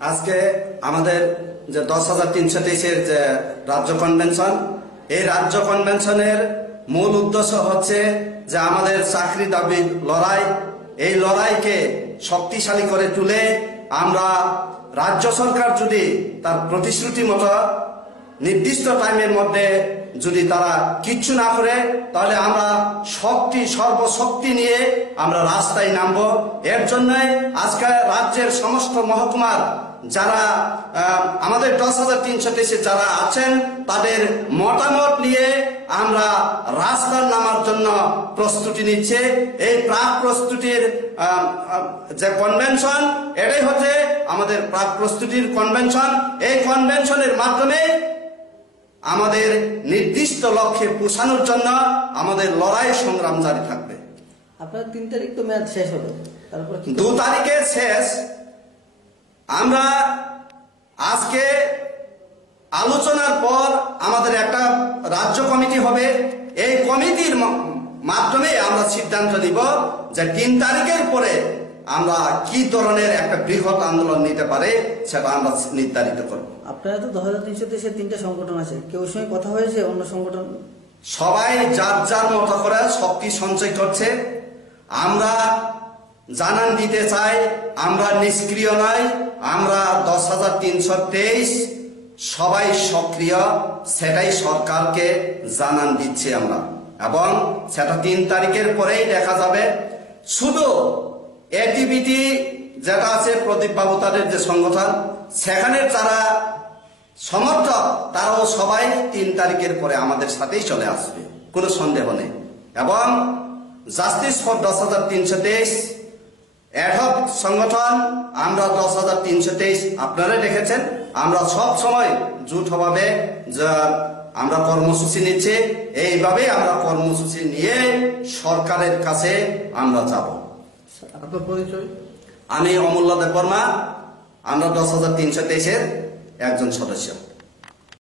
আজকে আমাদের যে 10,323-এর যে রাজ্য কনভেনশন, এই রাজ্য কনভেনশনের মূল উদ্দেশ্য হচ্ছে যে আমাদের চাকরি দাবি লড়াই, এই লড়াইকে শক্তিশালী করে তুলে আমরা রাজ্য সরকার যদি তার প্রতিশ্রুতি মতো নির্দিষ্ট টাইমের মধ্যে যদি তারা কিচ্ছু না করে, তাহলে আমরা সর্বশক্তি নিয়ে আমরা রাস্তায় নামবো। এর জন্যই আজকে রাজ্যের সমস্ত মহকুমার যারা আমাদের 10,323 যারা আছেন তাদের মতামত নিয়ে আমরা রাস্তায় নামার জন্য প্রস্তুতি নিচ্ছে। এই প্রাক প্রস্তুতির যে কনভেনশন, এটাই হচ্ছে আমাদের প্রাক প্রস্তুতির কনভেনশন। এই কনভেনশনের মাধ্যমে আমাদের নির্দিষ্ট লক্ষ্যে পৌঁছানোর জন্য আমাদের লড়াই সংগ্রাম জারি থাকবে। আপনার 3 তারিখ তো মেয়াদ শেষ হলো, তারপর 2 তারিখে শেষ। আমরা আজকে আলোচনার পর আমাদের একটা রাজ্য কমিটি হবে। এই কমিটির মাধ্যমে আমরা সিদ্ধান্ত নিব যে 3 তারিখের পরে আমরা কি ধরনের একটা বৃহৎ আন্দোলন নিতে পারে সেটা আমরা নির্ধারিত করব। আপনারা তো 10,323-এর 3টা সংগঠন আছে, কেউ সঙ্গে কথা হয়েছে? অন্য সংগঠন সবাই যার যার মতো করে শক্তি সঞ্চয় করছে। আমরা জানান দিতে চাই, আমরা নিষ্ক্রিয় নয়। আমরা 10,323 সবাই সক্রিয়, সেটাই সরকারকে জানান দিচ্ছি আমরা, এবং সেটা 3 তারিখের পরেই দেখা যাবে। শুধু এটিবিটি যেটা আছে প্রদীপ বাবু তাদের যে সংগঠন, সেখানে যারা সমর্থক তারাও সবাই 3 তারিখের পরে আমাদের সাথেই চলে আসবে, কোনো সন্দেহ নেই। এবং জাস্টিস ফর 10,323 অ্যাডহক সংগঠন, আমরা 10,323 আপনারা দেখেছেন, আমরা সব সময় যৌথভাবে আমরা কর্মসূচি নিচ্ছি। এইভাবে আমরা কর্মসূচি নিয়ে সরকারের কাছে আমরা যাব। আপনার পরিচয়? আমি অমূল্য দেববর্মা, আমরা 10,323-এর একজন সদস্য।